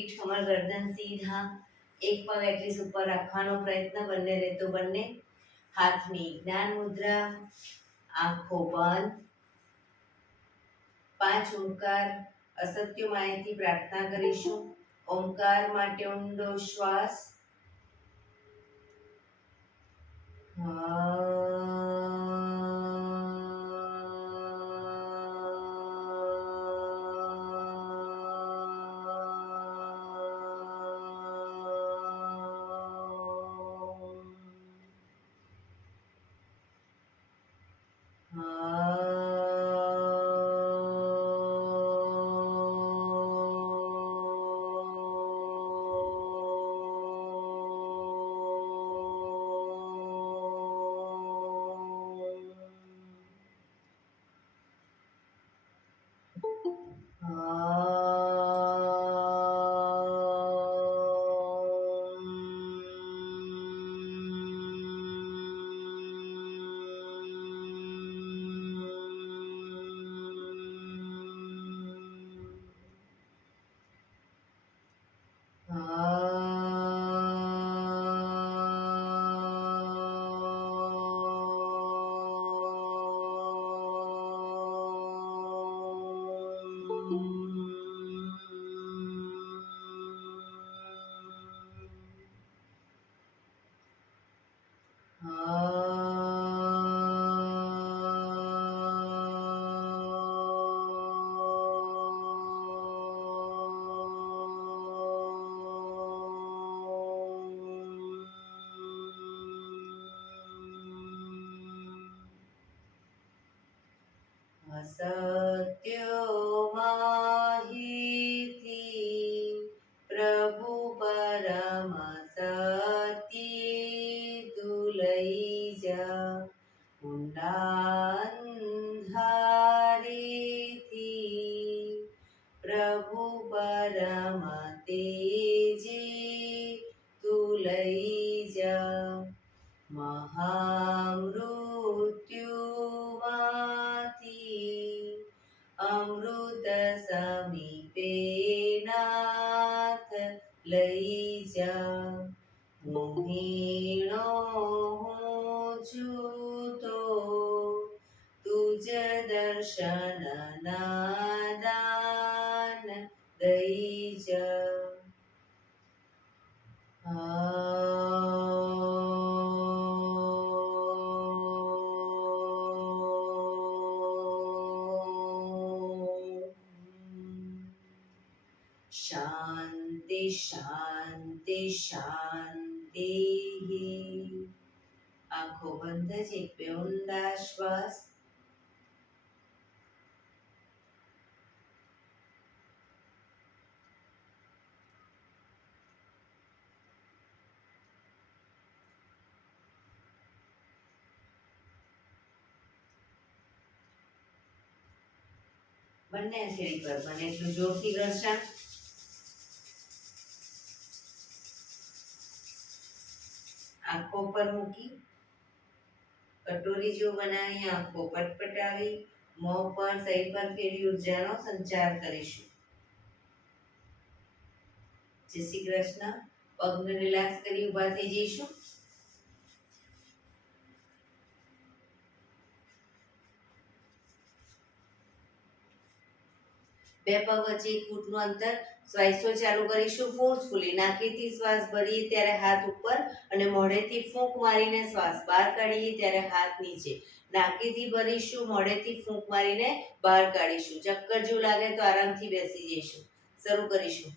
પીઠ કમર ગરદન સીધા, એક પગ એટલીસ્ટ ઉપર રાખવાનો પ્રયત્ન, બંને રહેતો બંને. હાથની જ્ઞાન મુદ્રા, આંખો બંધ. 5 ઓમકાર અસત્ય માયાથી પ્રાર્થના કરીશું. ઓમકાર માટે ઊંડો શ્વાસ. સત્યો માહિતી પ્રભુ પરમ સતી તું લઈ જા ઊંડા અંધારેથી પ્રભુ પરમ તેજી તું લઈ જા મહામૃત્યુમાંથી અમૃત સમીપે નાથ લઈ જા મોહિણો હું છું તો તુજ દર્શન નાદાન દઈ જા શાંતિ શાંતિ શાંતિ. આંખો બંધ જ એક બે ઊંડા શ્વાસ. બંને હથેળી પર બને એટલું જોરથી ઘર્ષણ. આંખો પર મૂકી કટોરી જેવું બનાવી આંખો પટપટાવી મોં પર સહી પર ફેરવી ઉર્જાનો સંચાર કરીશું. જય શ્રી કૃષ્ણ. પગને રિલેક્સ કરી ઊભા થઈ જઈશું. બે પગ વચ્ચે 1 ફૂટનું અંતર. શ્વાસો ચાલુ કરીશું ફોર્સફુલી. નાકેથી શ્વાસ ભરીએ ત્યારે હાથ ઉપર અને મોઢેથી ફૂંક મારીને શ્વાસ બહાર કાઢીએ ત્યારે હાથ નીચે. નાકેથી ભરીશું, મોઢેથી ફૂંક મારીને બહાર કાઢીશું. ચક્કર જેવું લાગે તો આરામથી બેસી જઈશું. શરૂ કરીશું.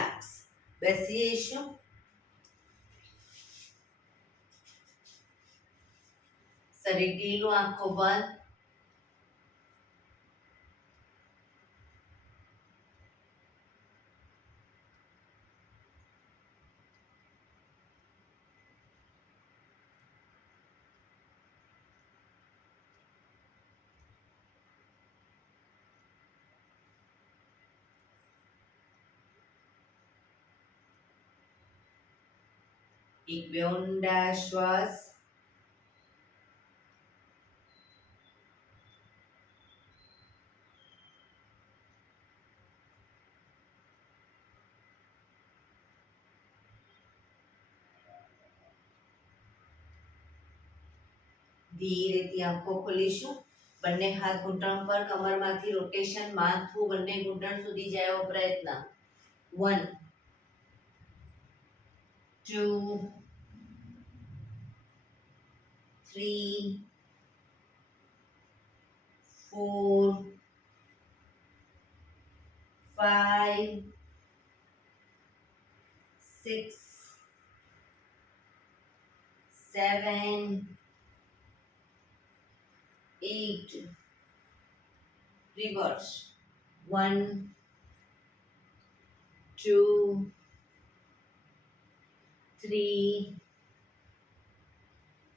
રિલેક્સ. બેસી જઈશું. શરીર ઢીલું, આંખો બંધ. એક બે ઊંડા શ્વાસ. ધીરેથી આંખો ખોલીશું. બંને હાથ ઘૂંટણ પર, કમરમાંથી રોટેશન, માથું બંને ઘૂંટણ સુધી જાય એવો પ્રયત્ન. 1 2 3 4 5 6 7 8 reverse. 1 2 3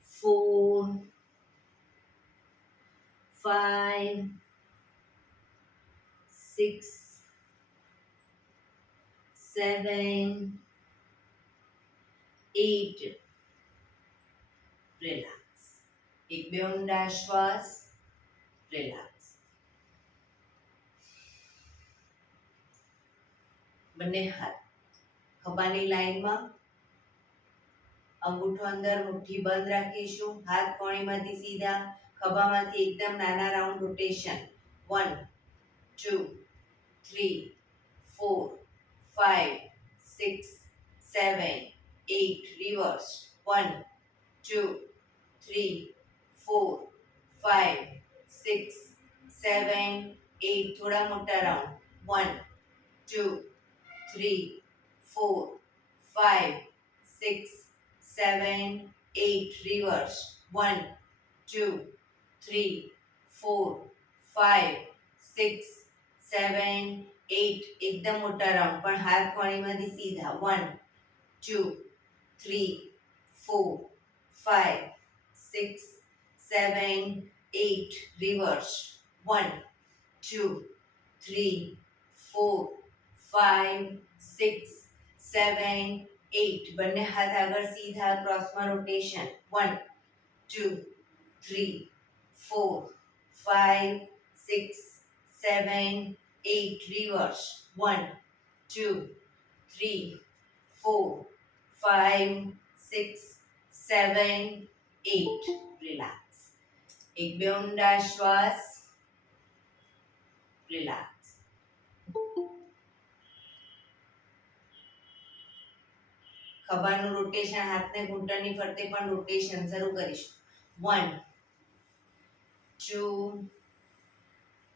4 5 6 7 8 રિલેક્સ. એક બે ઊંડા શ્વાસ. રિલેક્સ. બંને હાથ ખભાની લાઈનમાં, અંગૂઠો અંદર, મુઠ્ઠી બંધ રાખીશું. હાથ કોણીમાંથી સીધા, ખભામાંથી એકદમ નાના રાઉન્ડ રોટેશન. 1 2 3 4 5 6 7 8 રિવર્સ. 1 2 3 4 5 6 7 8 થોડા મોટા રાઉન્ડ. 1 2 3 4 5 6 7 8 reverse. 1 2 3 4 5 6 7 8 એકદમ મોટા રાઉન્ડ, પણ હાથ કોણીમાંથી સીધા. 1 2 3 4 5 6 7 8 reverse. 1 2 3 4 5 6 7 8 બંને હાથ આગળ સીધા, ક્રોસમાં રોટેશન. 1 2 3 4 5 6 7 8 reverse. 1 2 3 4 5 6 7 8 રિલેક્સ. એક બે ઊંડા શ્વાસ. રિલેક્સ. ખભાનું રોટેશન, હાથને ઘૂંટણની ફરતે પણ રોટેશન શરૂ કરીશું. 1 2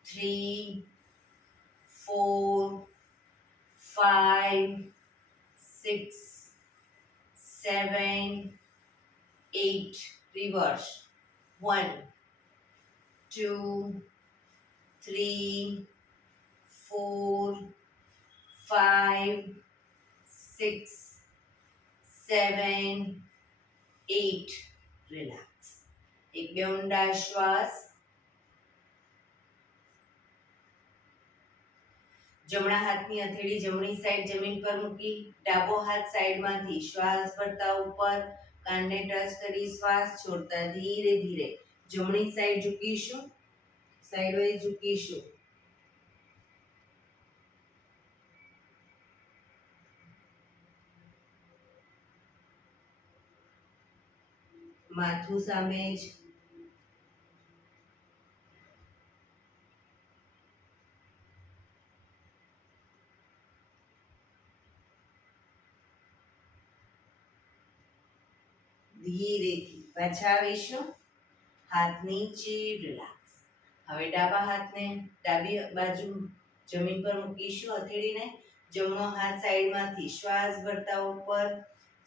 3 4 5 6 7 8 reverse. 1 2 3 4 5 6 7 8 રિલેક્સ. એક બે ઊંડા શ્વાસ. જમણા હાથની હથેળી જમણી સાઈડ જમીન પર મૂકી, ડાબો હાથ સાઈડમાંથી શ્વાસ ભરતા ઉપર, કાનને ટચ કરી શ્વાસ છોડતા ધીરે ધીરે જમણી સાઈડ ઝૂકીશું, સાઈડવાઇઝ ઝૂકીશું. માથું સામે જ. ધીરેથી પાછા આવીશું. હાથ નીચે. રિલેક્સ. હવે ડાબા હાથને ડાબી બાજુ જમીન પર મૂકીશું, હથેળીને જમણો હાથ સાઈડમાંથી શ્વાસ ભરતા ઉપર,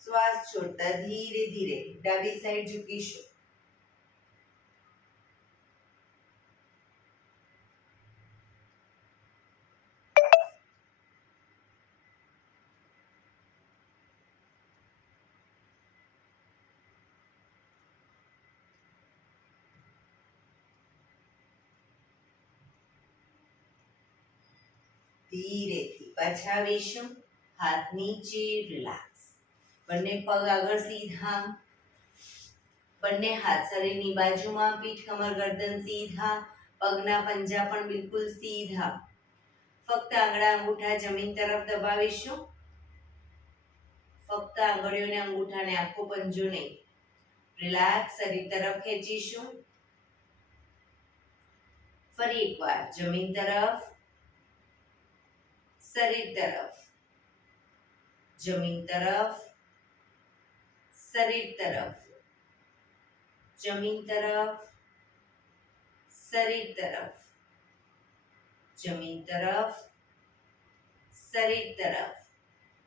શ્વાસ છોડતા ધીરે ધીરે ડાબી સાઈડ ઝૂકીશું. ધીરેથી પાછા આવીશું. હાથ નીચે, રિલેક્સ. બંને પગ આગળ સીધા, બંને હાથ શરીરની બાજુમાં, પીઠ કમર ગરદન સીધા, પગના પંજા પણ બિલકુલ સીધા. ફક્ત આંગળા અંગૂઠા જમીન તરફ દબાવીશું. ફક્ત આંગળીઓને અંગૂઠાને આખો પંજો નહીં. રિલેક્સ. શરીર તરફ ખેંચીશું. ફરી એકવાર જમીન તરફ, શરીર તરફ, જમીન તરફ, શરીર તરફ, જમીન તરફ, શરીર તરફ, જમીન તરફ, શરીર તરફ.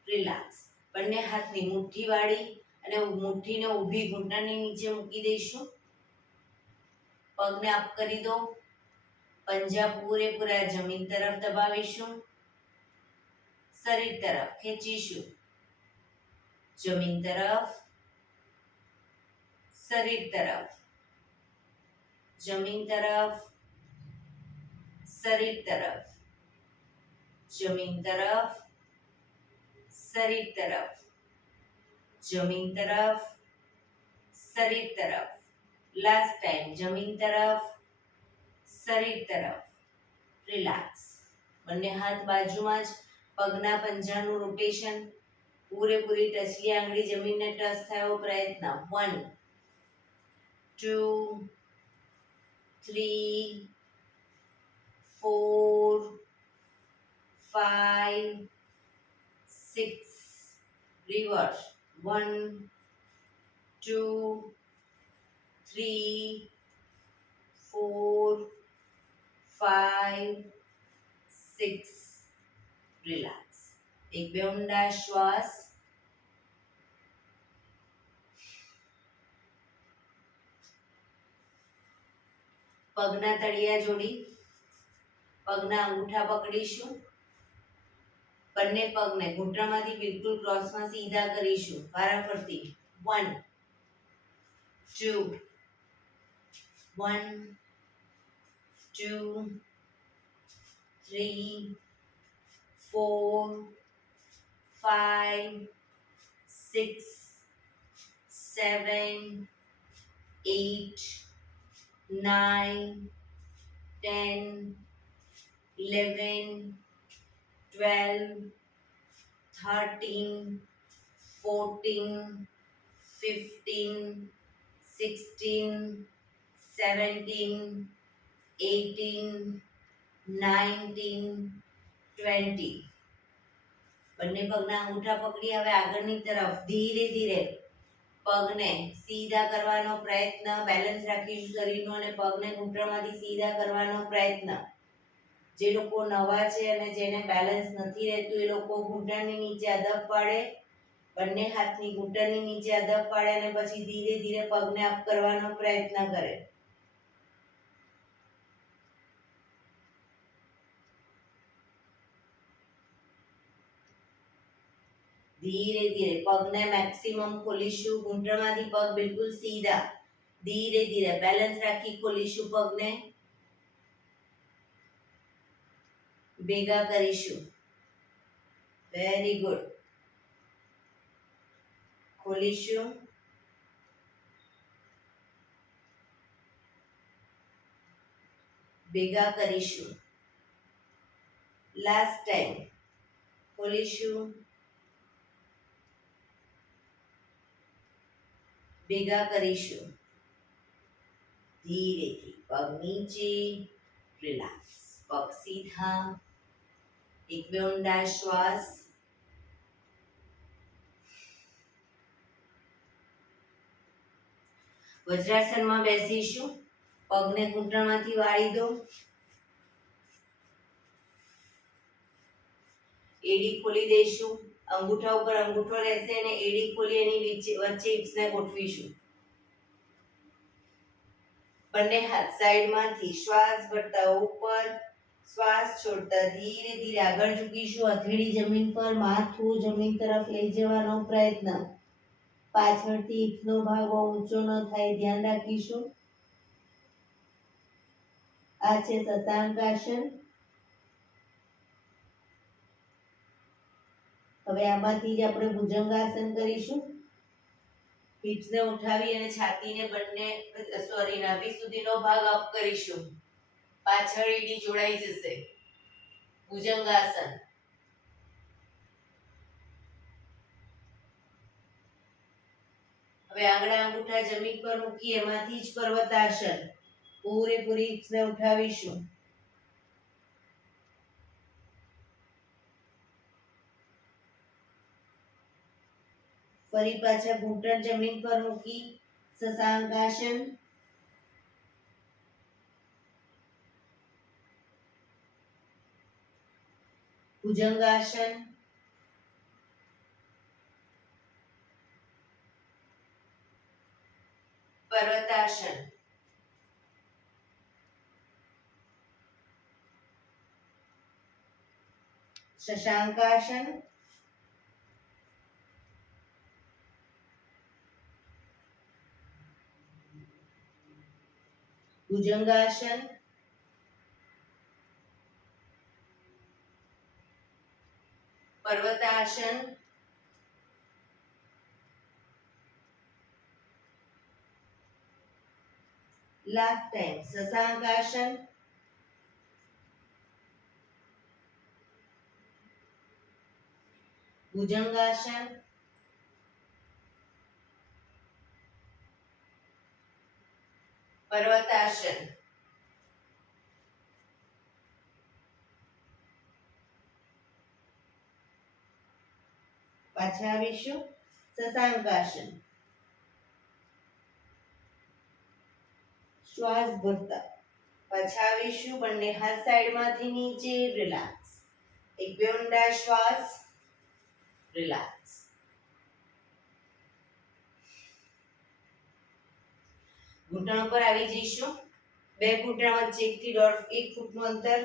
રિલેક્સ. બંને હાથની મુઠ્ઠી વાળી અને મુઠ્ઠીને ઊભી ઘૂંટણની નીચે મૂકી દઈશું. પગને અપ કરી દો. પંજા પૂરેપૂરા જમીન તરફ દબાવીશું. શરીર તરફ ખેંચીશું. જમીન તરફ, શરીર તરફ, જમીન તરફ, શરીર તરફ, જમીન તરફ, શરીર તરફ, જમીન તરફ, શરીર તરફ. લાસ્ટ ટાઈમ જમીન તરફ, શરીર તરફ. રિલેક્સ. બંને હાથ બાજુમાં જ, પગના પંજાનું રોટેશન. પૂરેપૂરી ટચલી આંગળી જમીનને ટચ થાય એવો પ્રયત્ન. 1 2 3 4 5 6. રિવર્સ. 1 2 3 4 5 6. રિલેક્સ. એક બે ઊંડા શ્વાસ. પગના તળિયા જોડી, પગના અંગૂઠા પકડીશું. બંને પગને ઘૂંટણમાંથી બિલકુલ ક્રોસમાં સીધા કરીશું. વારાફરતી. 1 2 1 2 3 4 5 6 7 8 9 10 11 12 13 14 15 16 17 18 19 20. બંને પગના અંગૂઠા પકડી હવે આગળની તરફ ધીરે ધીરે પગને સીધા કરવાનો પ્રયત્ન. બેલેન્સ રાખીશું શરીરનો અને પગને ઘૂંટણમાંથી સીધા કરવાનો પ્રયત્ન. જે લોકો નવા છે અને જેને બેલેન્સ નથી રહેતું એ લોકો ઘૂંટણની નીચે અદબ પાડે, બંને હાથની ઘૂંટણની નીચે અદબ પાડે અને પછી ધીરે ધીરે પગને અપ કરવાનો પ્રયત્ન કરે. ધીરે ધીરે પગને મેક્સિમમ ખોલીશું. ઘૂંટણમાંથી પગ બિલકુલ સીધા. ધીરે ધીરે બેલેન્સ રાખી ખોલીશું. પગને ભેગા કરીશું. Very good. ખોલીશું. ભેગા કરીશું. Last time. ખોલીશું. ભેગા કરીશું. ધીરેથી પગ નીચે. રિલેક્સ. પગ સીધા. એક બે ઊંડા શ્વાસ. વજ્રાસનમાં બેસીશું. પગને ઘૂંટણમાંથી વાળી દો. એડી ખોલી દઈશું, અંગૂઠા ઉપર અંગૂઠો રહેશે અને એડી ખોલી એની વચ્ચે હિપ્સને ગોઠવીશું. બંને હાથ સાઈડમાંથી શ્વાસ ભરતા ઉપર, શ્વાસ છોડતા ધીરે ધીરે આગળ ઝૂકીશું. હથેળી જમીન પર, માથું જમીન તરફ લઈ જવાનો પ્રયત્ન. પાછળથી હિપ્સનો ભાગ બહુ ઊંચો ન થાય ધ્યાન રાખીશું. આ છે શશાંકાસન. હવે આમાંથી જ આપણે ભુજંગાસન કરીશું. હિપ્સને ઉઠાવી અને છાતીને બંને નાભી સુધીનો ભાગ અપ કરીશું. પાછળ એડી જોડાઈ જશે. ભુજંગાસન. હવે આંગળા અંગૂઠા જમીન પર મૂકી એમાંથી જ પર્વતાસન. પૂરેપૂરી હિપ્સને ઉઠાવીશું. ફરી પાછા ઘૂંટણ જમીન પર મૂકી શશાંકાસન. ભુજંગાસન. પર્વતાસન. શશાંકાસન. ભુજંગાસન. પર્વતાસન. લાસ્ટ ટાઈમ શશાંકાસન. ભુજંગાસન. પર્વતાસન. પાછા આવીશું શશાંકાસન. શ્વાસ ભરતા પાછા આવીશું. બંને હાથ સાઈડમાંથી નીચે. રિલેક્સ. એક બે ઊંડા શ્વાસ. રિલેક્સ. ઘૂંટણ પર આવી જઈશું. બે ઘૂંટણ વચ્ચે 1 થી 1.5 ફૂટનું અંતર.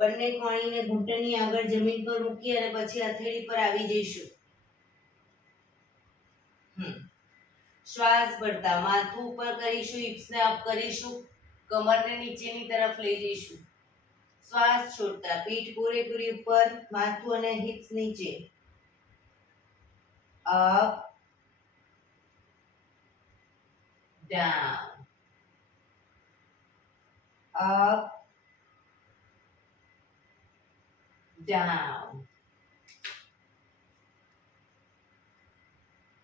બંને કોણીને ઘૂંટણની આગળ જમીન પર મૂકી અને પછી હથેળી પર આવી જઈશું. શ્વાસ ભરતા માથું ઉપર કરીશું. હિપ્સને અપ કરીશું. કમરને નીચેની તરફ લઈ જઈશું. શ્વાસ છોડતા પીઠ પૂરેપૂરી ઉપર, માથું અને હિપ્સ નીચે. Up, down, up, down,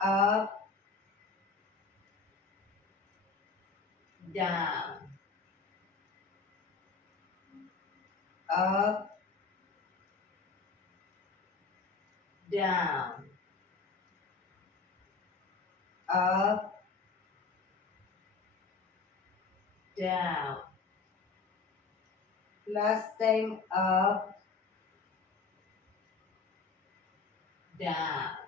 up, down, up, down, up, down. Last time up, down.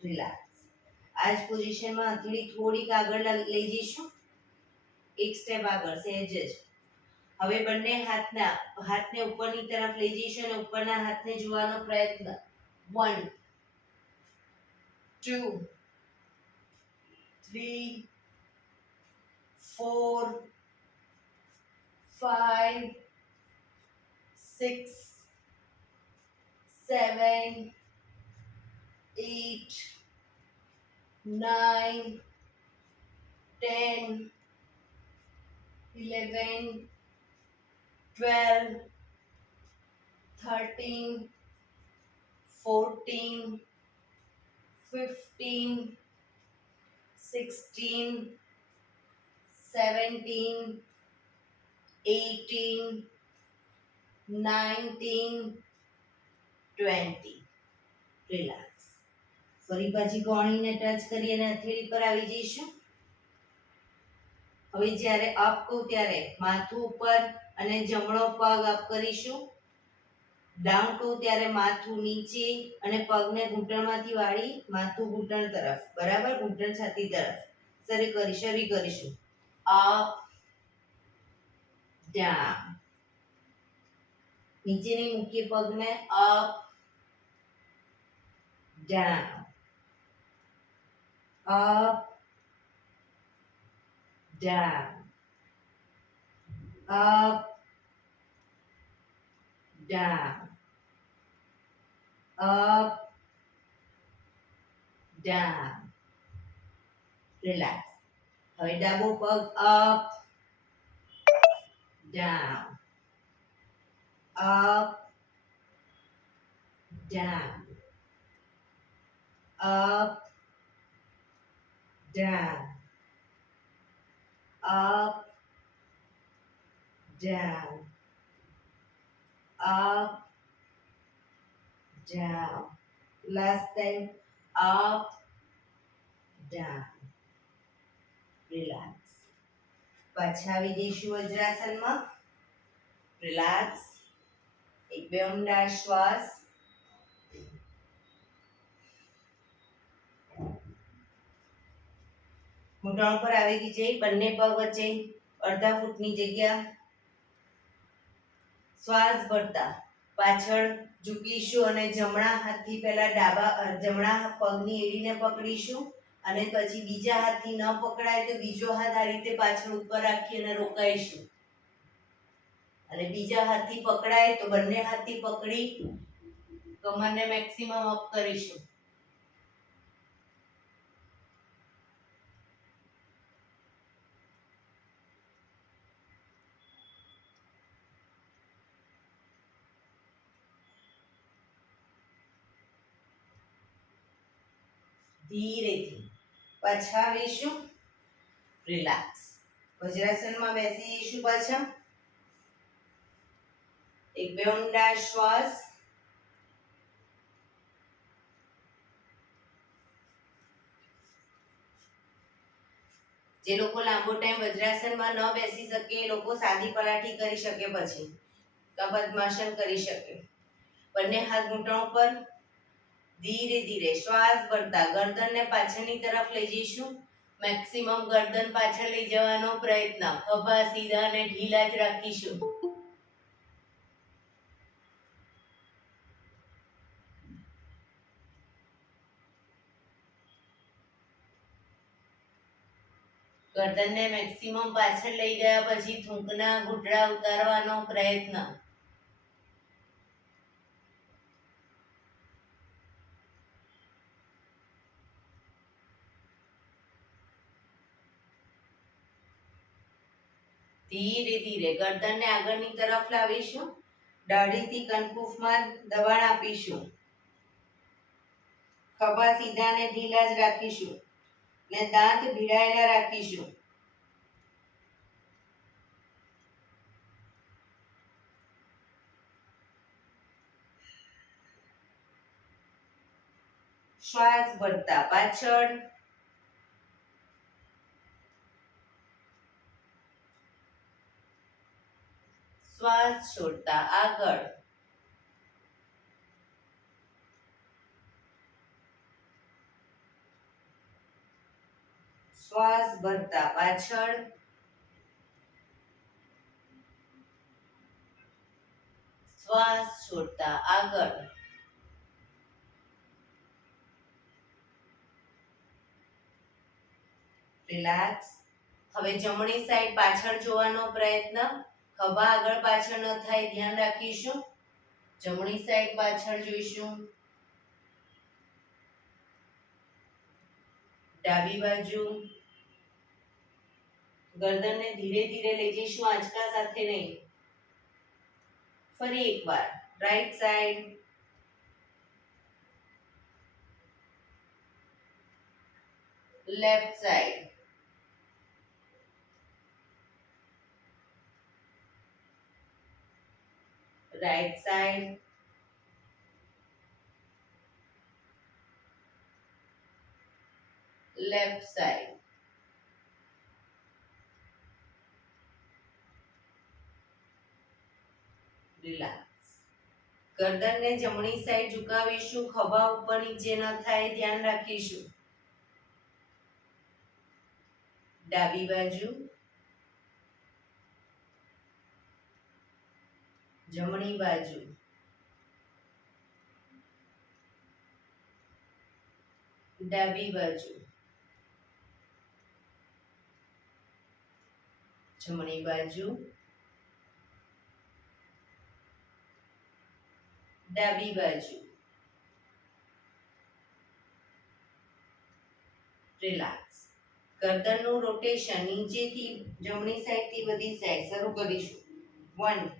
Relax. આ જ પોઝિશનમાં હથેળી થોડીક આગળ લઈ જઈશું. એક સ્ટેપ આગળ સહેજ જ. હવે બંને હાથને ઉપરની તરફ લઈ જઈશું અને ઉપરના હાથને જોવાનો પ્રયત્ન. 1 2 3 4 5 6 7 8 9 10 11 12 13 14 15 16 17 18 19 20. રિલેક્સ. ફરી પાછી કોણીને ટચ કરી અને હથેળી પર આવી જઈશું. હવે જ્યારે અપ કહું ત્યારે માથું ઉપર અને જમણો પગ અપ કરીશું. ડાઉન કહું ત્યારે માથું નીચે અને પગને ઘૂંટણમાંથી વાળી માથું ઘૂંટણ તરફ, બરાબર, ઘૂંટણ છાતી તરફ. શરૂ કરીશું. Up down. નીચે નહીં મૂકીએ પગને. Up down, up down, up down, up down. Relax. હવે ડાબો પગ up down, up down, up down, up down, up down. Last time. Up down. Relax. પાછા આવી જઈશું વજ્રાસનમાં. રિલેક્સ. એક બે ઊંડા શ્વાસ. ઘૂંટણ પર આવી જઈ બંને પગ વચ્ચે અડધા ફૂટની જગ્યા. શ્વાસ ભરતા પાછળ ઝૂકીશું અને જમણા હાથથી પહેલા જમણા પગની એડીને પકડીશું અને પછી બીજા હાથથી ન પકડાય તો બીજો હાથ આ રીતે પાછળ ઉપર રાખી અને રોકાઈશું. અને બીજા હાથથી પકડાય તો બંને હાથથી પકડી કમરને મેક્સિમમ અપ કરીશું. ધીરેથી પાછા આવીશું. રિલેક્સ. વજ્રાસનમાં બેસી જઈશું પાછા. એક બે ઊંડા શ્વાસ. જે લોકો લાંબો ટાઈમ વજ્રાસનમાં ન બેસી શકે એ લોકો સાદી પલાઠી કરી શકે, પછી પદ્માસન કરી શકે. બંને હાથ ઘૂંટણ પર. ધીરે ધીરે શ્વાસ ભરતા ગરદનને પાછળની તરફ લઈ જઈશું. મેક્સિમમ ગરદન પાછળ લઈ જવાનો પ્રયત્ન. ખભા સીધા અને ઢીલા જ રાખીશું. ગરદનને મેક્સિમમ પાછળ લઈ ગયા પછી થૂંકના ઘૂંટડા ઉતારવાનો પ્રયત્ન. ધીરે ધીરે ગરદનને આગળની તરફ લાવીશું. દાઢીથી કનકુફમાં દબાણ આપીશું. ખભા સીધા અને ઢીલા જ રાખીશું ને દાંત ભીડાયેલા રાખીશું. શ્વાસ ભરતા પાછળ. શ્વાસ છોડતા આગળ. શ્વાસ ભરતા પાછળ. શ્વાસ છોડતા આગળ. રિલેક્સ. હવે જમણી સાઈડ પાછળ જોવાનો પ્રયત્ન. ખભા આગળ પાછળ ન થાય ધ્યાન રાખીશું. જમણી સાઈડ પાછળ જોઈશું. ડાબી બાજુ. ગરદનને ધીરે ધીરે લઈ જઈશું, આંચકા સાથે નહીં. ફરી એકવાર right side. Left side. Right side. Left side. Relax. ગરદનને જમણી સાઈડ ઝુકાવીશું, ખભા ઉપર નીચે ન થાય ધ્યાન રાખીશું. ડાબી બાજુ, જમણી બાજુ, ડાબી બાજુ, જમણી બાજુ, ડાબી બાજુ. રિલેક્સ. ગરદનનું રોટેશન નીચેથી જમણી સાઈડથી બધી સાઈડ શરૂ કરીશું. 1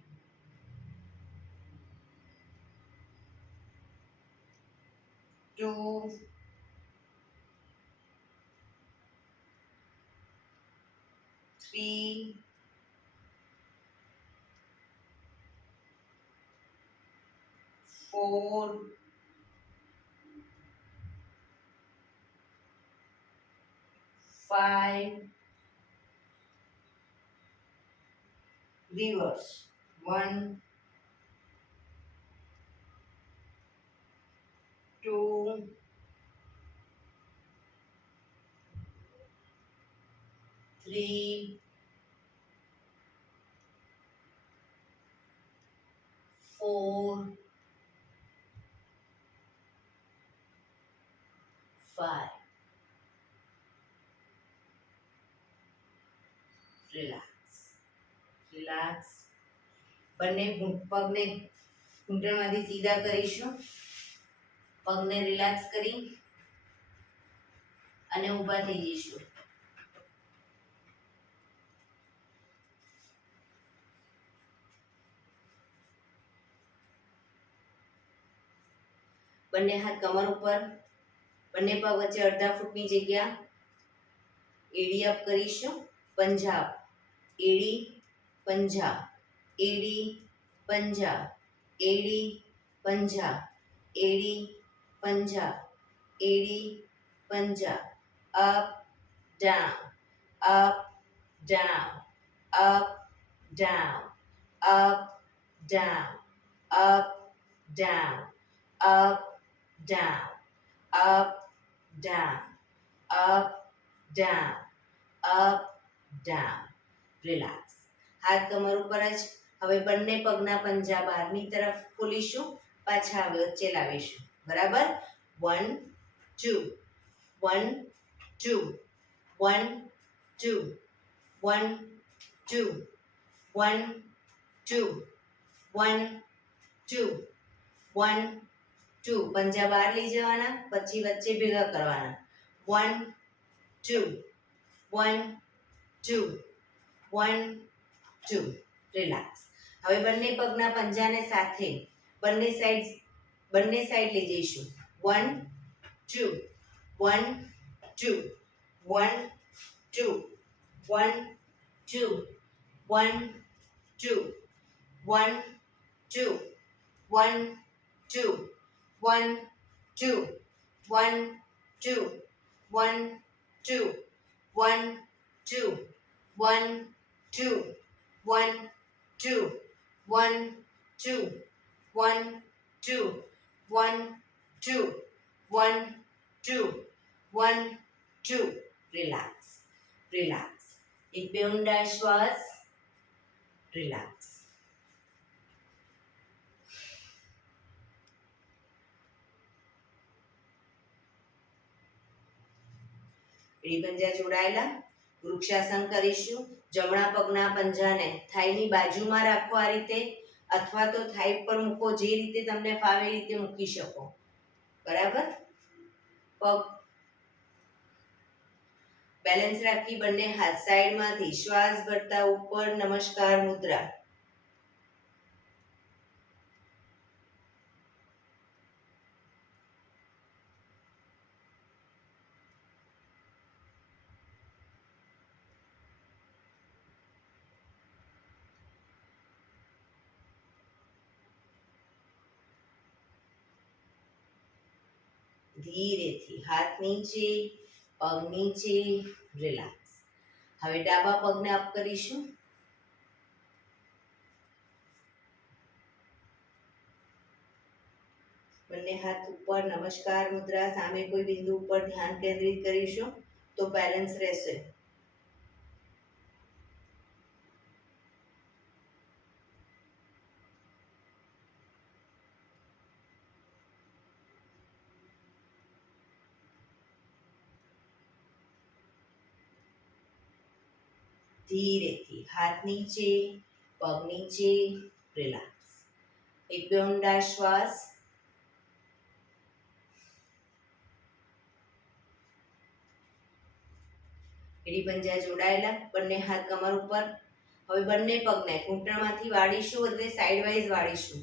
2 3 4 5 reverse 1 2 3 4 5. રિલેક્સ. રિલેક્સ. બંને પગને ઘૂંટણમાંથી સીધા કરીશું. પગને રિલેક્સ કરી અને ઊભા થઈ જઈશું. બંને હાથ કમર ઉપર, બંને પગ વચ્ચે અડધા ફૂટની જગ્યા. એડી અપ કરીશું. પંજા, એડી, પંજા, એડી, પંજા, એડી, પંજા, એડી, પંજા, એડી, પંજા. Up down, up down, up down, up down, up down, up down, up, down, up, down, up, down. Relax. હાથ કમર ઉપર જ. હવે બંને પગના પંજા બહારની તરફ ખોલીશું, પાછા વચ્ચે લાવીશું. બરાબર? 1 2 1 2 1 2 1 2 1 2 1 2 1 2. પંજા બહાર લઈ જવાના, પછી વચ્ચે ભેગા કરવાના. 1 2 1 2 1 2. રિલેક્સ. હવે બંને પગના પંજાને સાથે બંને સાઈડ લઈ જઈશું. 1 2 1 2 1 2 1 2 1 2 1 2 1 2 1 2 1 2 1 2 1 2 1 2 1 2 1 2 1 2 1 2 1 2 1 2. રિલેક્સ. રિલેક્સ. એક બે ઊંડા શ્વાસ. રિલેક્સ. એડી પંજા જોડાયેલા. વૃક્ષાસન કરીશું. જમણા પગના પંજાને થાઈની બાજુમાં રાખો આ રીતે, અથવા તો થાઈ પર મૂકો, જે રીતે તમને ફાવે એ રીતે મૂકી શકો. બરાબર? પગ બેલેન્સ રાખી બંને હાથ સાઈડમાંથી શ્વાસ ભરતા ઉપર નમસ્કાર મુદ્રા. ધીરેથી હાથ નીચે, પગ નીચે. રિલેક્સ. હવે ડાબા પગને અપ કરીશું. બંને હાથ ઉપર, નમસ્કાર મુદ્રા, સામે કોઈ બિંદુ ઉપર ધ્યાન કેન્દ્રિત કરીશું તો બેલેન્સ રહેશે. ધીરેથી હાથ નીચે, પગ નીચે, રિલેક્સ. એક બે ઊંડા શ્વાસ. એડી પંજા જોડાયેલા, બંને હાથ કમર ઉપર. હવે બંને પગને ઘૂંટણમાંથી વાળીશું એટલે સાઈડ વાઇઝ વાળીશું.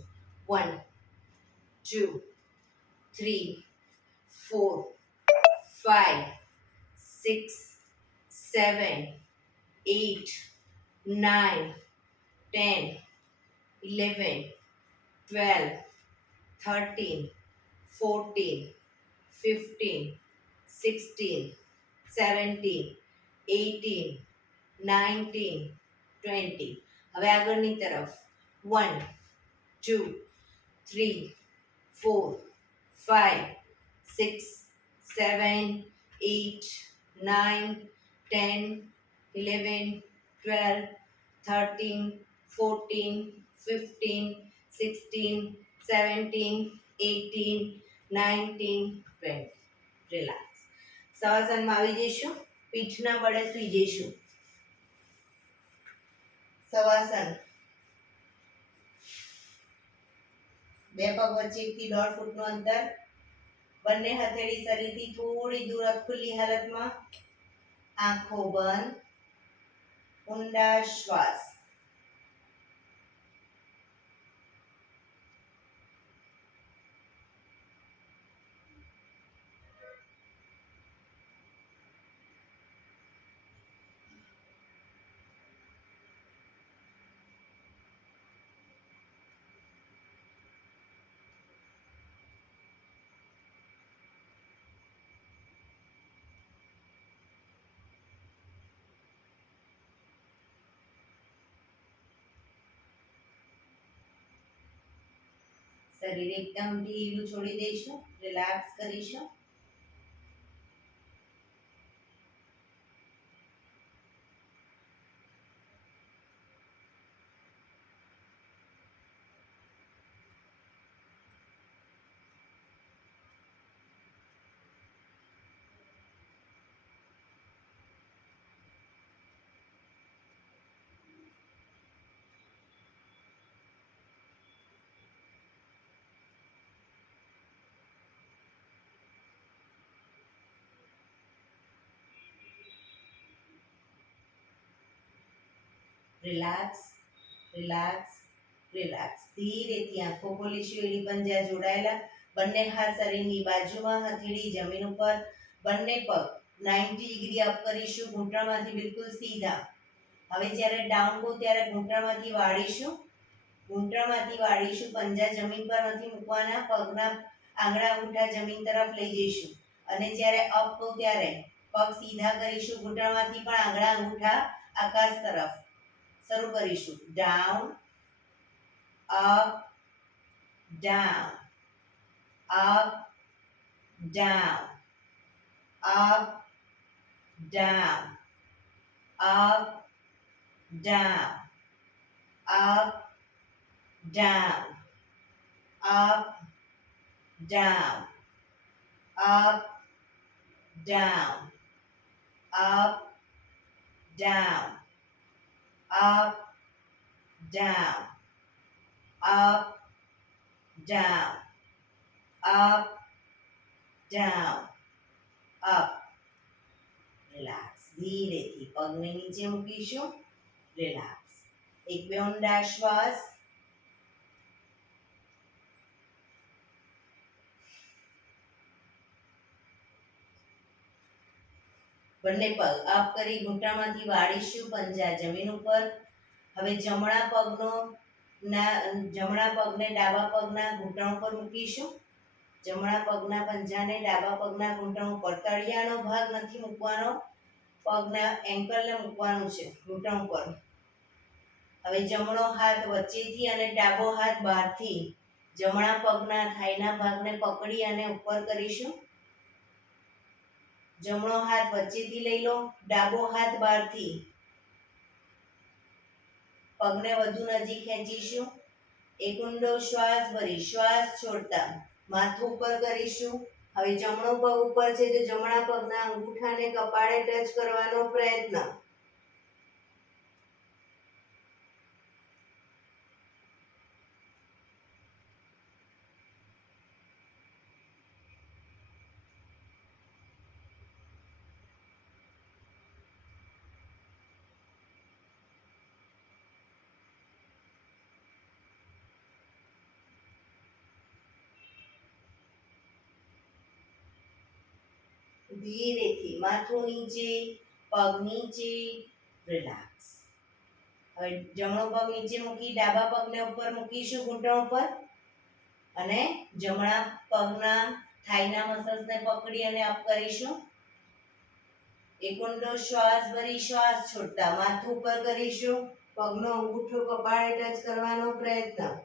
1 2 3 4 5 6 7 8 9 10 11 12 13 14 15 16 17 18 19 20. હવે આગળની તરફ 1 2 3 4 5 6 7 8 9 10 11 12 13 14 15 16 17 18 19 20. રિલેક્સ. શવાસનમાં આવી જઈશું. પીઠના બળે સૂઈ જઈશું. શવાસન. બે પગ વચ્ચે 1 થી 1.5 ફૂટનું અંતર. બંને હથેળી શરીરથી થોડી દૂર ખુલ્લી હાલતમાં. આંખો બંધ. ઊંડા શ્વાસ. શરીર એકદમ ઢીલું છોડી દઈશું. રિલેક્સ કરીશું. Relax, relax, relax. ધીરેથી આંખો ખોલીશું. એડી પંજા જોડાયેલા. બંને હાથ શરીરની બાજુમાં, હથેળી જમીન ઉપર. બંને પગ 90 ડિગ્રી અપ કરીશું. ઘૂંટણમાંથી બિલકુલ સીધા. હવે જ્યારે ડાઉન કહું ત્યારે ઘૂંટણમાંથી વાળીશું. ઘૂંટણમાંથી વાળીશું. પંજા જમીન પર નથી મૂકવાના. પગના આંગળા અંગૂઠા જમીન તરફ લઈ જઈશું. અને જ્યારે અપ કહું ત્યારે પગ સીધા કરીશું. ઘૂંટણમાંથી પણ આંગળા અંગૂઠા આકાશ તરફ. શરૂ કરીશું. Down, up, down, up, down, up, down, up, down, up, down, up, down, up, down, up, down, up, down, up, down, up, down, up. Relax. ધીરેથી પગને નીચે મૂકીશું. રિલેક્સ. એક બે ઊંડા શ્વાસ. બંને પગ અપ કરી ઘૂંટણમાંથી વાળીશું. પંજા જમીન ઉપર. હવે જમણા પગને ડાબા પગના ઘૂંટણ ઉપર મૂકીશું. જમણા પગના પંજાને ડાબા પગના ઘૂંટણ ઉપર. તળિયાનો ભાગ નથી મૂકવાનો. પગના એન્કલને મૂકવાનું છે ઘૂંટણ ઉપર. હવે જમણો હાથ વચ્ચેથી અને ડાબો હાથ બહારથી જમણા પગના થાઈના ભાગને પકડી અને ઉપર કરીશું. જમણો હાથ વચ્ચેથી લઈ લો, ડાબો હાથ બહારથી. પગને વધુ નજીક ખેંચીશું. એક ઊંડો શ્વાસ ભરી શ્વાસ છોડતા માથું ઉપર કરીશું. હવે જમણો પગ ઉપર છે તો જમણા પગના અંગૂઠાને કપાળે ટચ કરવાનો પ્રયત્ન. ધીરેથી માથું નીચે, પગ નીચે, રિલેક્સ. હવે જમણો પગ નીચે મૂકી ડાબા પગને ઉપર મૂકીશું ઘૂંટણ ઉપર અને જમણા પગના થાઈના મસલ્સને પકડી અને અપ કરીશું. એક ઊંડો શ્વાસ ભરી શ્વાસ છોડતા માથું ઉપર કરીશું. પગનો અંગૂઠો કપાળે ટચ કરવાનો પ્રયત્ન.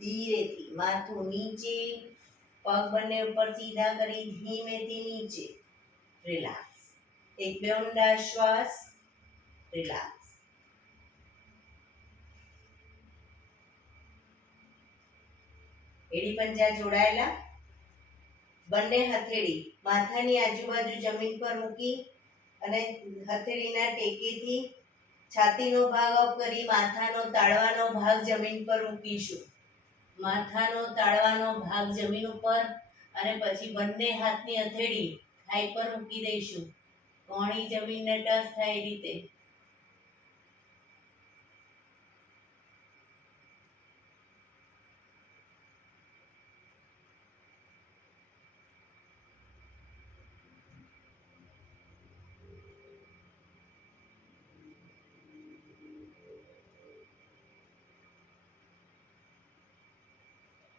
ધીરેથી માથું નીચે, પગ બંને ઉપર સીધા કરી ધીમેથી નીચે, રિલેક્સ. એક બે ઊંડા શ્વાસ, રિલેક્સ. એડી પંજા જોડાયેલા. બંને હથેળી માથાની આજુબાજુ જમીન પર મૂકી અને હથેળીના ટેકેથી છાતીનો ભાગ અપ કરી માથાનો તાળવાનો ભાગ જમીન પર મૂકીશું. માથાનો તાળવાનો ભાગ જમીન ઉપર અને પછી બંને હાથની હથેળી થાઈ પર મૂકી દઈશું. કોણી જમીનને ટચ થાય એ રીતે.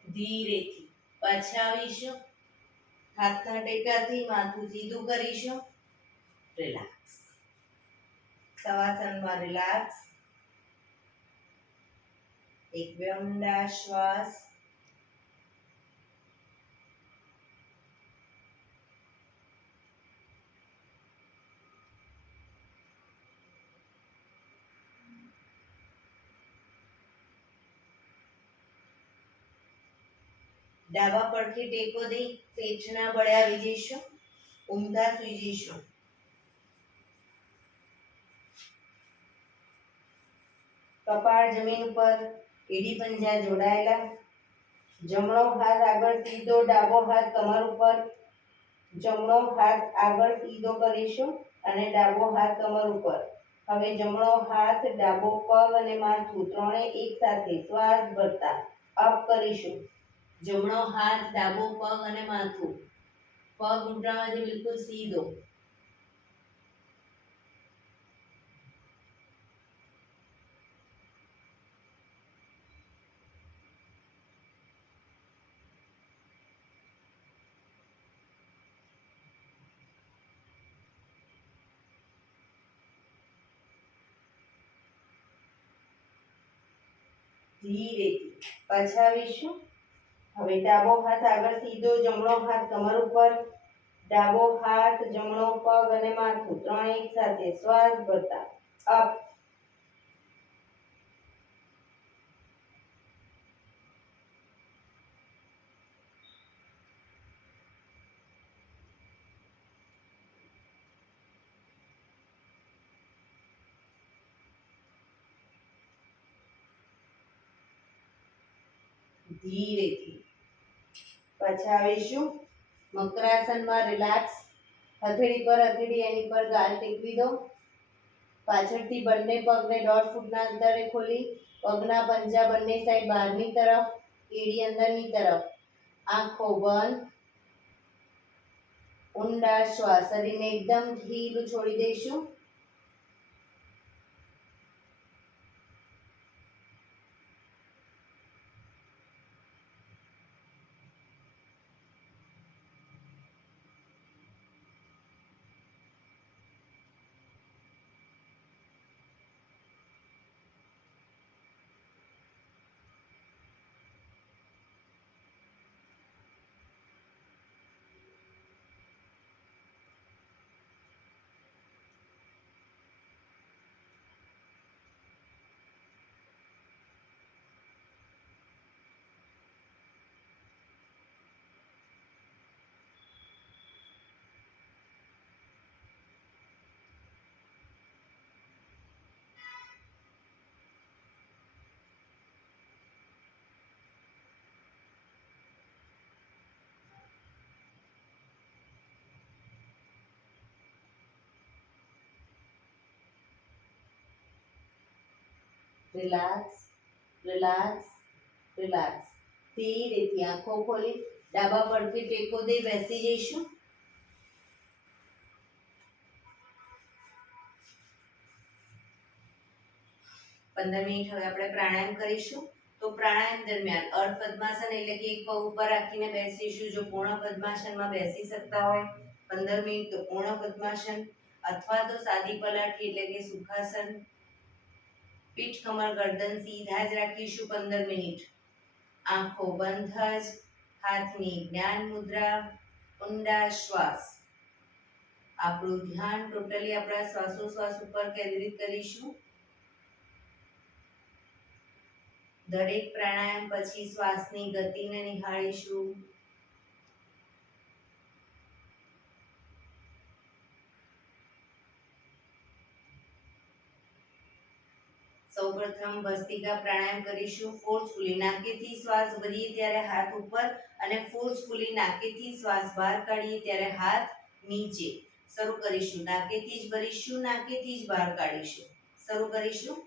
ધીરેથી પાછા આવીશું. હાથના ટેકાથી માથું સીધું કરીશું. રિલેક્સ. શવાસનમાં રિલેક્સ. એક બે ઊંડા શ્વાસ. ડાબા પડખે ટેકો દઈ પેટના બળે આવી જઈશું. ઊંધા સુઈ જઈશું. કપાળ જમીન ઉપર, એડી પંજા જોડાયેલા. જમણો હાથ આગળ સીધો, ડાબો હાથ કમર ઉપર. જમણો હાથ આગળ સીધો કરીશું અને ડાબો હાથ કમર ઉપર. હવે જમણો હાથ, ડાબો પગ અને માથું ત્રણેય એક સાથે શ્વાસ ભરતા અપ કરીશું. જમણો હાથ, ડાબો પગ અને માથું. પગ ઘૂંટણમાંથી બિલકુલ સીધો. ધીરેથી પાછા આવીશું. હવે ડાબો હાથ આગળ સીધો, જમણો હાથ કમર ઉપર. ડાબો હાથ, જમણો પગ અને માથું ત્રણેય એક સાથે શ્વાસ ભરતા અપ. ધીરેથી પાછા આવીશું. મકરાસનમાં રિલેક્સ. હથેળી પર હથેળી એની પર ગાલ ટેકવી દો. પાછળથી બંને પગને 1.5 ફૂટના અંતરે ખોલી પગના પંજા બંને સાઈડ બહારની તરફ, એડી અંદરની તરફ. આંખો બંધ. ઊંડા શ્વાસ. શરીરને એકદમ ઢીલું છોડી દઈશું. Relax, relax, relax. ધીરેથી આંખો ખોલી ડાબા પડખે ટેકો દે બેસી જઈશું. 15 મિનિટ હવે આપણે પ્રાણાયામ કરીશું. તો પ્રાણાયામ દરમિયાન અર્ધ પદ્માસન એટલે કે એક પગ ઉપર રાખીને બેસીશું. જો પૂર્ણ પદ્માસનમાં બેસી શકતા હોય 15 મિનિટ તો પૂર્ણ પદ્માસન, અથવા તો સાદી પલાઠી એટલે કે સુખાસન. પીઠ કમર ગરદન સીધા જ રાખીશું 15 મિનિટ. આંખો બંધ જ, હાથની જ્ઞાન મુદ્રા, ઊંડા શ્વાસ. આપણું ધ્યાન ટોટલી આપણા શ્વાસોશ્વાસ ઉપર કેન્દ્રિત કરીશું. દરેક પ્રાણાયામ પછી શ્વાસની ગતિને નિહાળીશું. સૌપ્રથમ ભસ્ત્રિકા પ્રાણાયામ કરીશું. ફોર્સફુલી નાકેથી શ્વાસ ભરીએ ત્યારે હાથ ઉપર અને ફોર્સફુલી નાકેથી શ્વાસ બહાર કાઢીએ ત્યારે હાથ નીચે. શરૂ કરીશું. નાકેથી જ ભરીશું, નાકેથી જ બહાર કાઢીશું. શરૂ કરીશું.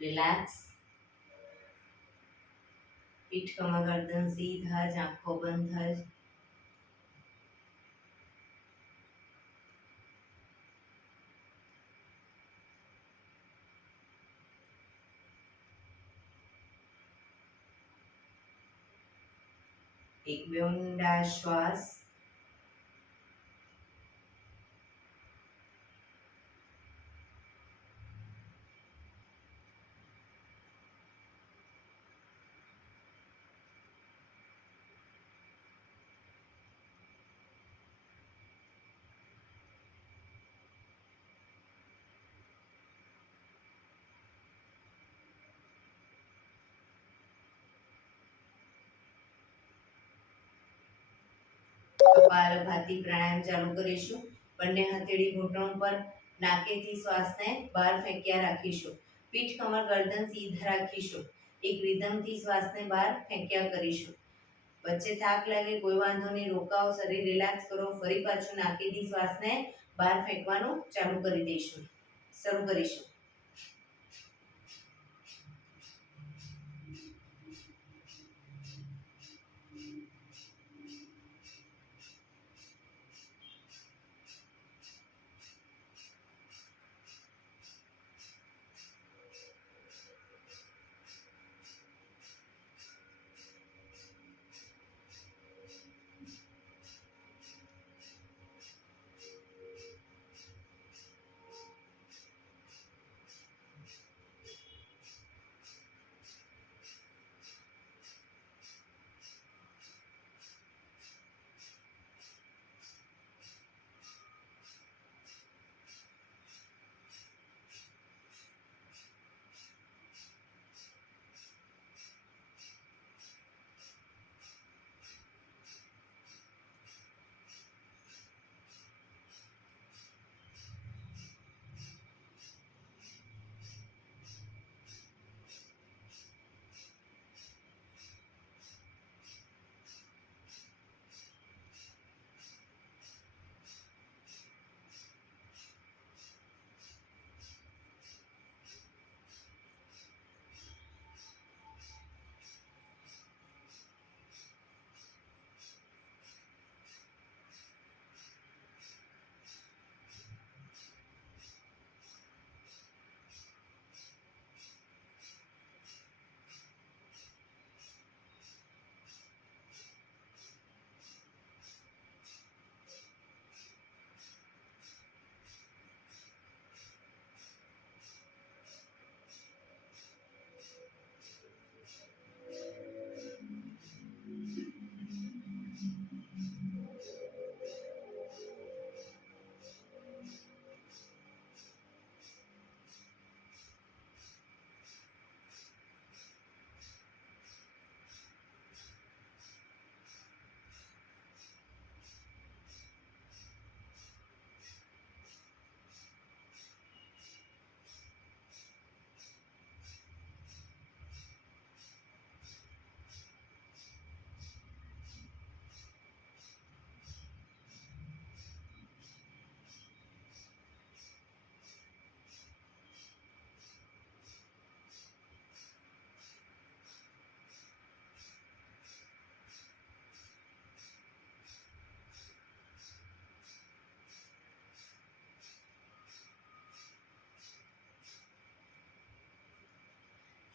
રિલેક્સ. પીઠ કમર ગરદન સીધા જ, આંખો બંધ જ. એક બે ઊંડા શ્વાસ. કપાલભાતિ પ્રાણાયામ ચાલુ કરીશું. બંને હથેળી ઘૂંટણ પર, નાકેથી શ્વાસને બહાર ફેંક્યા રાખીશું. પીઠ કમર ગરદન સીધા રાખીશું. એક રિધમથી શ્વાસને બહાર ફેંક્યા કરીશું. વચ્ચે થાક લાગે કોઈ વાંધો નહીં, રોકાઓ, શરીર રિલેક્સ કરો. ફરી પાછું નાકેથી શ્વાસને બહાર ફેંકવાનું ચાલુ કરી દઈશું. શરૂ કરીશું.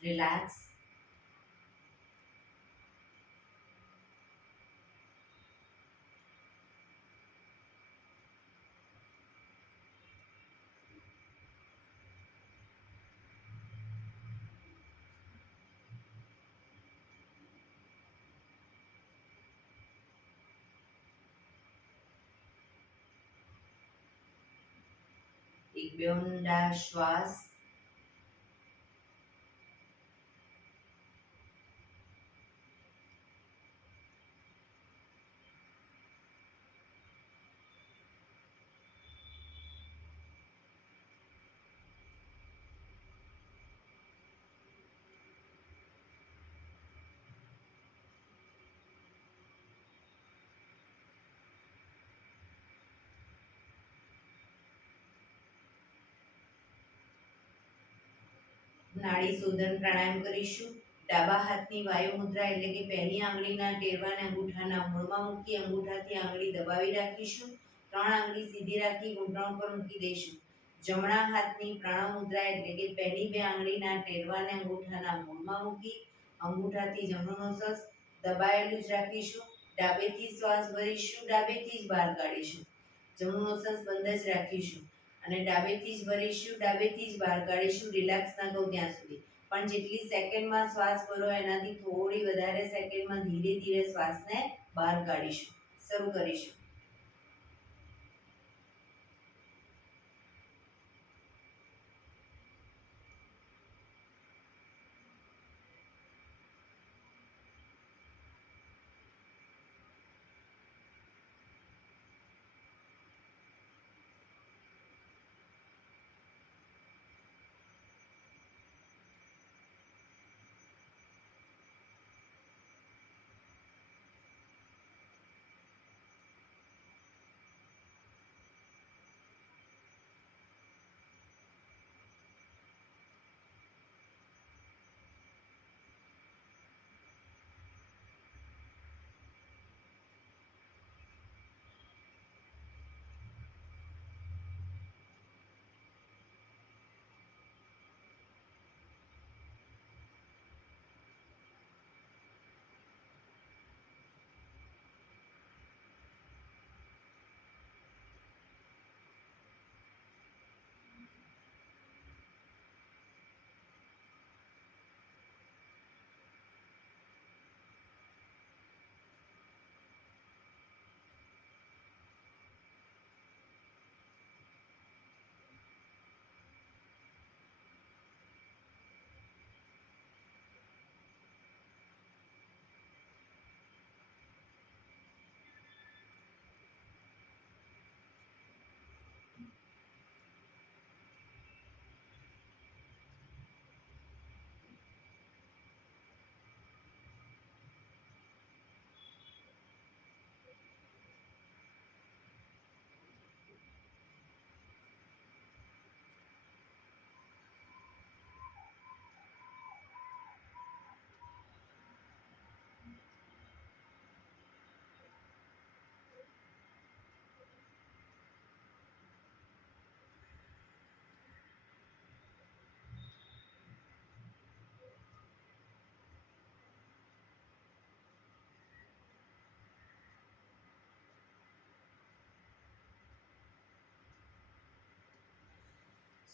રિલેક્સ. એક બે ઊંડા શ્વાસ. નાડી શોધન પ્રાણાયામ કરીશું. ડાબા હાથની વાયુ મુદ્રા એટલે કે પહેલી આંગળીના ટેરવાને અંગૂઠાના મૂળમાં મૂકી અંગૂઠાથી આંગળી દબાવી રાખીશું. ત્રણ આંગળી સીધી રાખી ઘૂંટણ પર મૂકી દઈશું. જમણા હાથની પ્રણવ મુદ્રા એટલે કે પહેલી બે આંગળીના ટેરવાને અંગૂઠાના મૂળમાં મૂકી અંગૂઠાથી જમણો નોસસ દબાયેલું જ રાખીશું. ડાબેથી શ્વાસ ભરીશું, ડાબેથી જ બહાર કાઢીશું. જમણું નોસસ બંધ જ રાખીશું અને ડાબેથી જ ભરીશું, ડાબેથી જ બહાર કાઢીશું. રિલેક્સ ના કહું ત્યાં સુધી. પણ જેટલી સેકન્ડમાં શ્વાસ ભરો એનાથી થોડી વધારે સેકન્ડમાં ધીરે ધીરે શ્વાસને બહાર કાઢીશું. શરૂ કરીશું.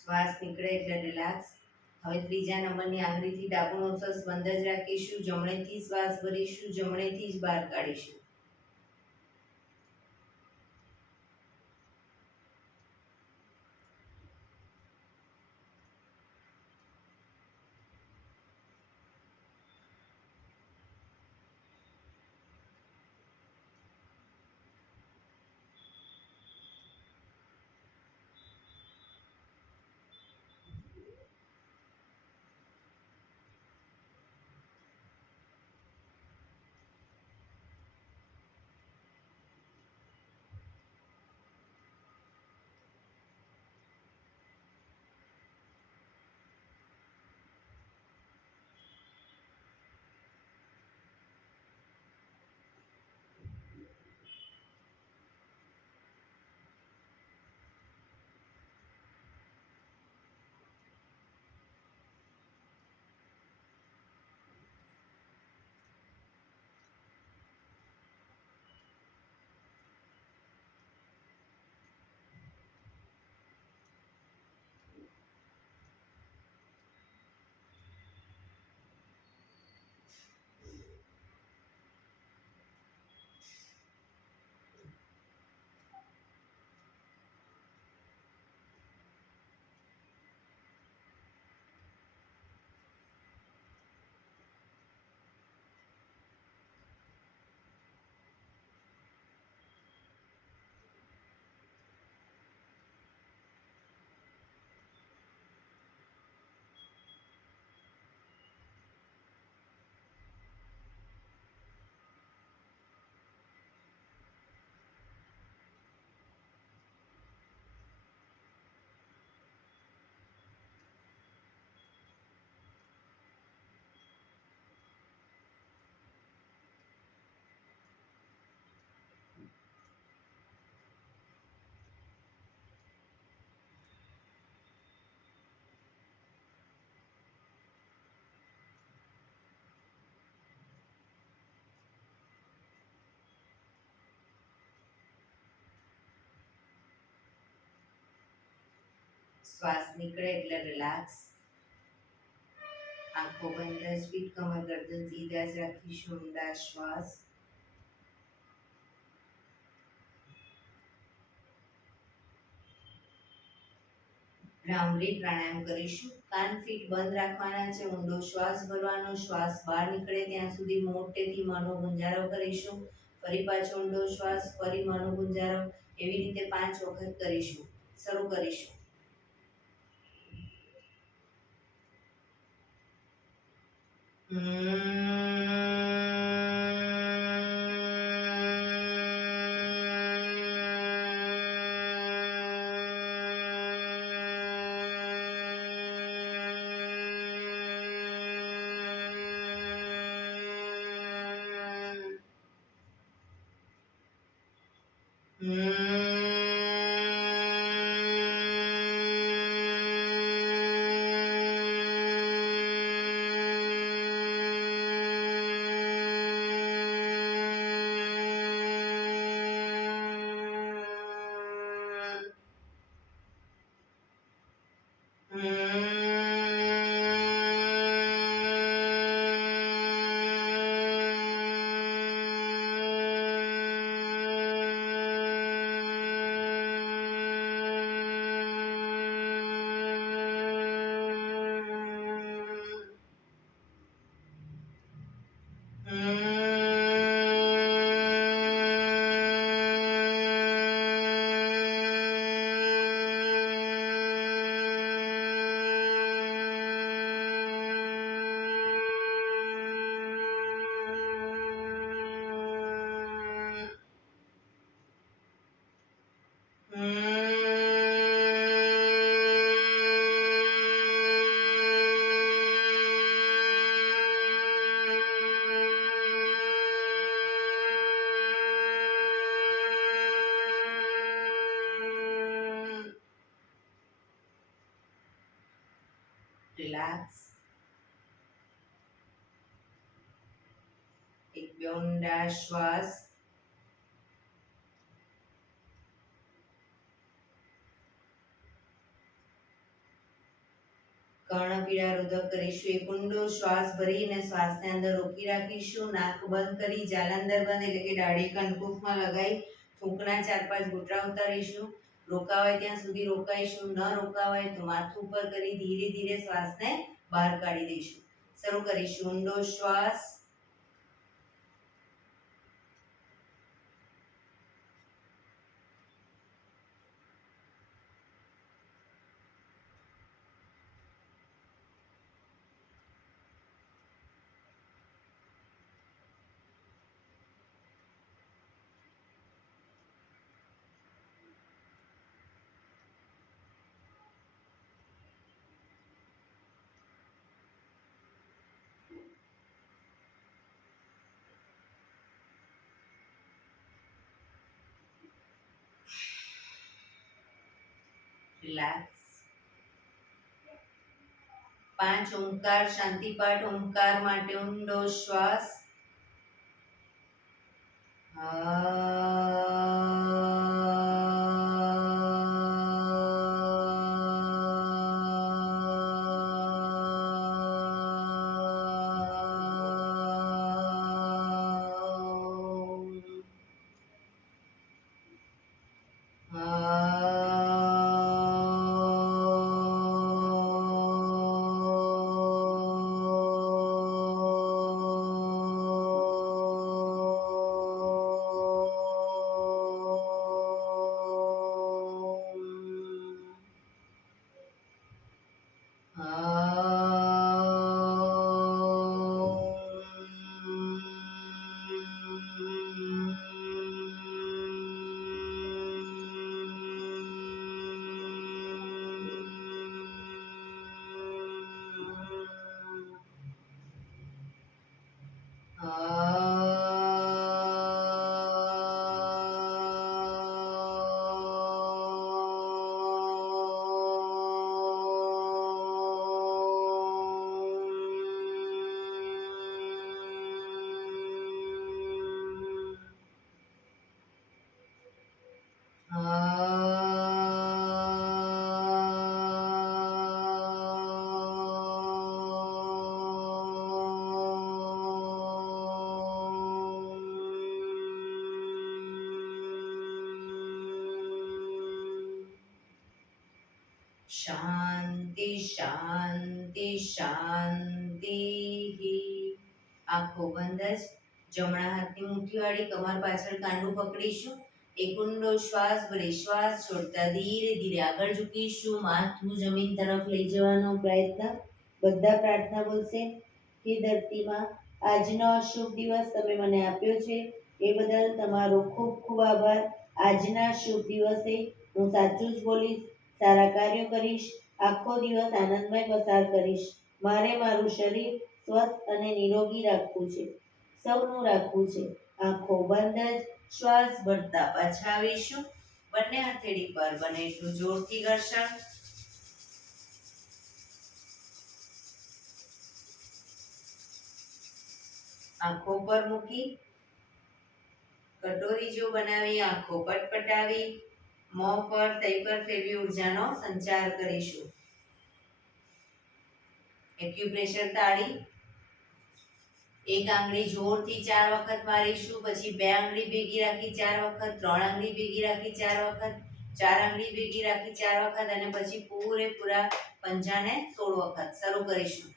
શ્વાસ નીકળે એટલે રિલેક્સ. હવે ત્રીજા નંબરની આંગળીથી ડાબું નોસસ બંધ જ રાખીશું. જમણેથી શ્વાસ ભરીશું, જમણેથી જ બહાર કાઢીશું. શ્વાસ નીકળે એટલે રિલેક્સ. આંખો બંધ જ, પીઠ કમર ગરદન સીધા જ રાખીશું. ઊંડા શ્વાસ. ભ્રામરી પ્રાણાયામ કરીશું. કાન ફીટ બંધ રાખવાના છે. ઊંડો શ્વાસ ભરવાનો. શ્વાસ બહાર નીકળે ત્યાં સુધી મોટેથી મોંનો ગુંજારો કરીશું. ફરી પાછો ઊંડો શ્વાસ, ફરી મોંનો ગુંજારો. એવી રીતે 5 વખત કરીશું. શરૂ કરીશું. રિલેક્સ. એક બે ઊંડા શ્વાસ. કર્ણપીડા રુધક કરીશું. એક ઊંડો શ્વાસ ભરીને શ્વાસને અંદર રોકી રાખીશું. નાક બંધ કરી જાલંધર બંધ એટલે કે દાઢી કંકુફમાં લગાવી થૂંકના 4-5 ઘૂંટડા ઉતારીશું. રોકાવાય ત્યાં સુધી રોકાઈશું. ન રોકાવાય તો માથું ઉપર કરી ધીરે ધીરે શ્વાસને બહાર કાઢી દઈશું. શરૂ કરીશું. ઊંડો શ્વાસ. રિલેક્સ. 5 ઓમકાર શાંતિપાઠ. ઓમકાર માટે ઊંડો શ્વાસ. શાંતિ શાંતિ શાંતિ. આંખો બંધ જ. જમણા હાથની મુઠ્ઠી વાળી કમર પાછળ કાંડું પકડીશું. એક ઊંડો શ્વાસ ભરી શ્વાસ છોડતા ધીરે ધીરે આગળ ઝૂકીશું. માથું જમીન તરફ લઈ જવાનો પ્રયત્ન. બધા પ્રાર્થના બોલશે. હે ધરતીમાં, આજનો શુભ દિવસ તમે મને આપ્યો છે એ બદલ તમારો ખૂબ ખૂબ આભાર. આજના શુભ દિવસે હું સાચું જ બોલીશ, સારા કાર્યો કરીશ, આખો દિવસ આનંદમય પસાર કરીશ. મારે મારું શરીર સ્વસ્થ અને નિરોગી રાખવું છે, સૌનું રાખવું છે. આંખો બંધ જ શ્વાસ ભરતા પાછા આવીશું. બંને હથેળી પર બને એટલું જોરથી ઘર્ષણ. આંખો પર મૂકી કટોરી જો બનાવી આંખો પટપટાવી મોં પર તઈ પર ફેરવી ઉર્જાનો સંચાર કરીશું. એક્યુપ્રેશર તાળી. એક આંગળી જોરથી 4 વખત મારીશું. પછી 2 આંગળી ભેગી રાખી 4 વખત, 3 આંગળી ભેગી રાખી 4 વખત, 4 આંગળી ભેગી રાખી 4 વખત અને પછી પૂરેપૂરા પંજાને 16 વખત. શરૂ કરીશું.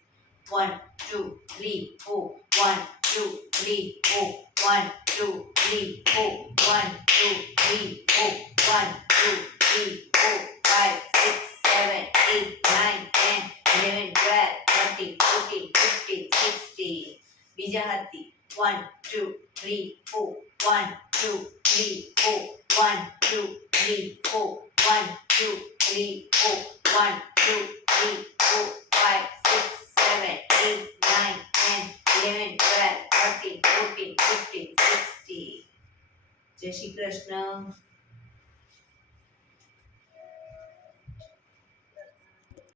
1 2 3 4 1 2 3 4 1 2 3 4 1 2 3 4 1 2 3 4 5 6 7 8 9 10 11 12 13 14 15 16. બીજા હાથથી 1 2 3 4 1 2 3 4 1 2 3 4 1 2 3 4 1 2 3 4 5 6 7 8 9 10 11 12 13 14 15 16. જય શ્રી કૃષ્ણ.